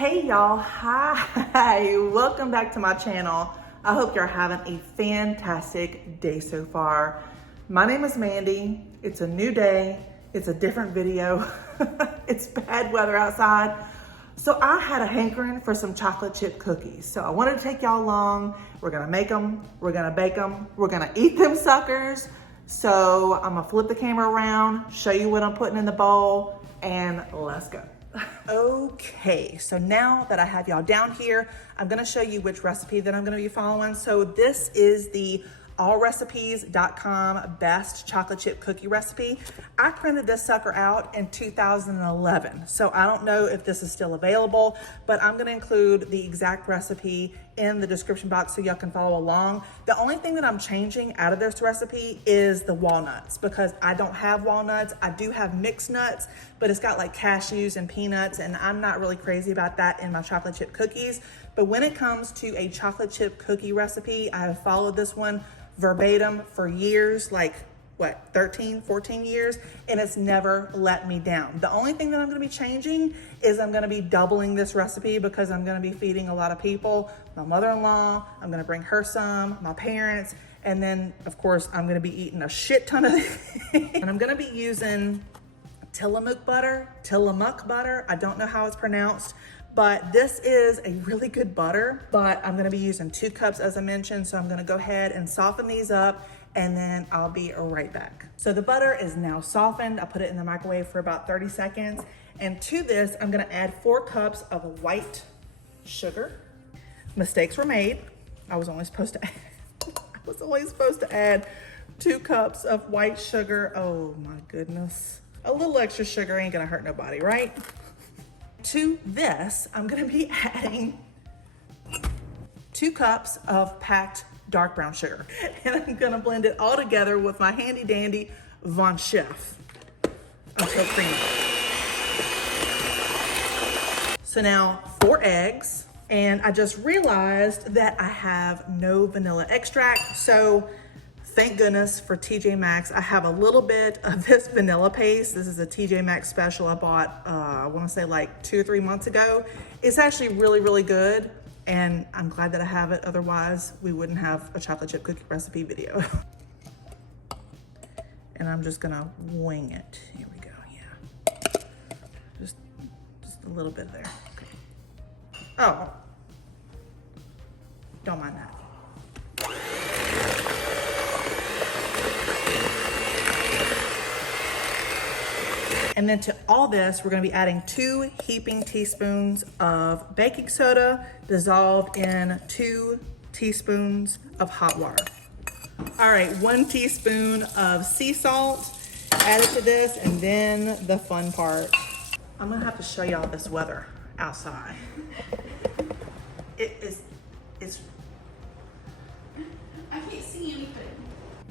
Hey y'all, hi, welcome back to my channel. I hope you're having a fantastic day so far. My name is Mandy. It's a new day. It's a different video. It's bad weather outside. So I had a hankering for some chocolate chip cookies. So I wanted to take y'all along. We're gonna make them, we're gonna bake them, we're gonna eat them suckers. So I'm gonna flip the camera around, show you what I'm putting in the bowl, and let's go. Okay, so now that I have y'all down here, I'm gonna show you which recipe that I'm gonna be following. So this is the allrecipes.com best chocolate chip cookie recipe. I printed this sucker out in 2011, so I don't know if this is still available, but I'm gonna include the exact recipe in the description box so y'all can follow along. The only thing that I'm changing out of this recipe is the walnuts, because I don't have walnuts. I do have mixed nuts, but it's got like cashews and peanuts, and I'm not really crazy about that in my chocolate chip cookies. But when it comes to a chocolate chip cookie recipe, I have followed this one verbatim for years, like what, 13, 14 years, and it's never let me down. The only thing that I'm gonna be changing is I'm gonna be doubling this recipe because I'm gonna be feeding a lot of people. My mother-in-law, I'm gonna bring her some, my parents, and then of course I'm gonna be eating a shit ton of things. And I'm gonna be using Tillamook butter. I don't know how it's pronounced, but this is a really good butter. But I'm gonna be using 2 cups as I mentioned, so I'm gonna go ahead and soften these up, and then I'll be right back. So the butter is now softened. I put it in the microwave for about 30 seconds. And to this, I'm gonna add 4 cups of white sugar. Mistakes were made. I was only supposed to add 2 cups of white sugar. Oh my goodness. A little extra sugar ain't gonna hurt nobody, right? To this, I'm gonna be adding 2 cups of packed dark brown sugar. And I'm gonna blend it all together with my handy dandy Von Chef until creamy. So now 4 eggs. And I just realized that I have no vanilla extract. So thank goodness for TJ Maxx. I have a little bit of this vanilla paste. This is a TJ Maxx special I bought, I wanna say like 2 or 3 months ago. It's actually really, really good. And I'm glad that I have it. Otherwise, we wouldn't have a chocolate chip cookie recipe video. And I'm just gonna wing it. Here we go, yeah. Just a little bit there. Okay. Oh, don't mind that. And then to all this, we're gonna be adding 2 heaping teaspoons of baking soda dissolved in 2 teaspoons of hot water. All right, 1 teaspoon of sea salt added to this, and then the fun part. I'm gonna have to show y'all this weather outside. It's I can't see anything.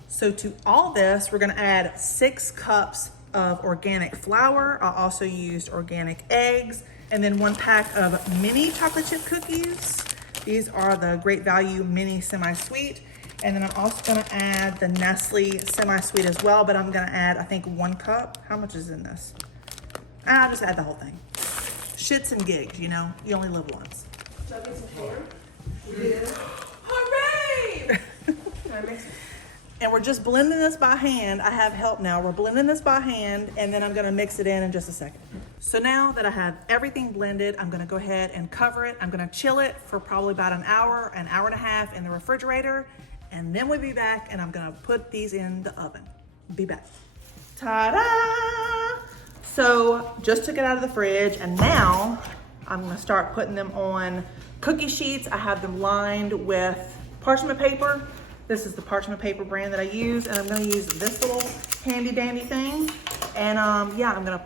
So to all this, we're gonna add 6 cups of organic flour. I also used organic eggs, and then 1 pack of mini chocolate chip cookies. These are the Great Value mini semi-sweet. And then I'm also gonna add the Nestle semi-sweet as well, but I'm gonna add, I think, 1 cup. How much is in this? I'll just add the whole thing. Shits and gigs, you know, you only live once. Should I get some hair? Yeah. Hooray! Can I mix it? And we're just blending this by hand. I have help now. We're blending this by hand, and then I'm gonna mix it in just a second. So now that I have everything blended, I'm gonna go ahead and cover it. I'm gonna chill it for probably about an hour and a half in the refrigerator, and then we'll be back, and I'm gonna put these in the oven. Be back. Ta-da! So just took it out of the fridge, and now I'm gonna start putting them on cookie sheets. I have them lined with parchment paper. This is the parchment paper brand that I use, and I'm gonna use this little handy dandy thing. And yeah, I'm gonna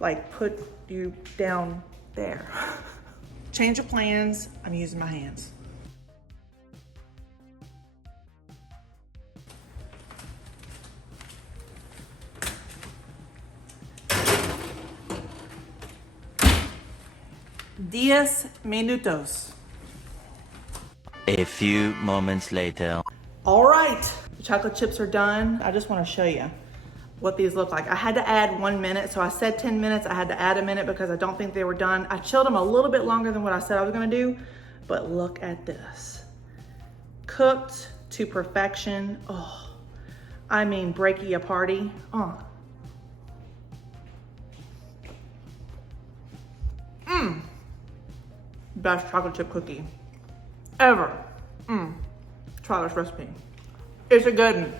like put you down there. Change of plans, I'm using my hands. Diez minutos. A few moments later. All right, the chocolate chips are done. I just want to show you. what these look like. I had to add 1 minute, so I said 10 minutes. I had to add a minute because I don't think they were done. I chilled them a little bit longer than what I said I was gonna do, but look at this. Cooked to perfection. Oh, I mean, breaky a party. Oh. Best chocolate chip cookie ever. Try this recipe. It's a good one.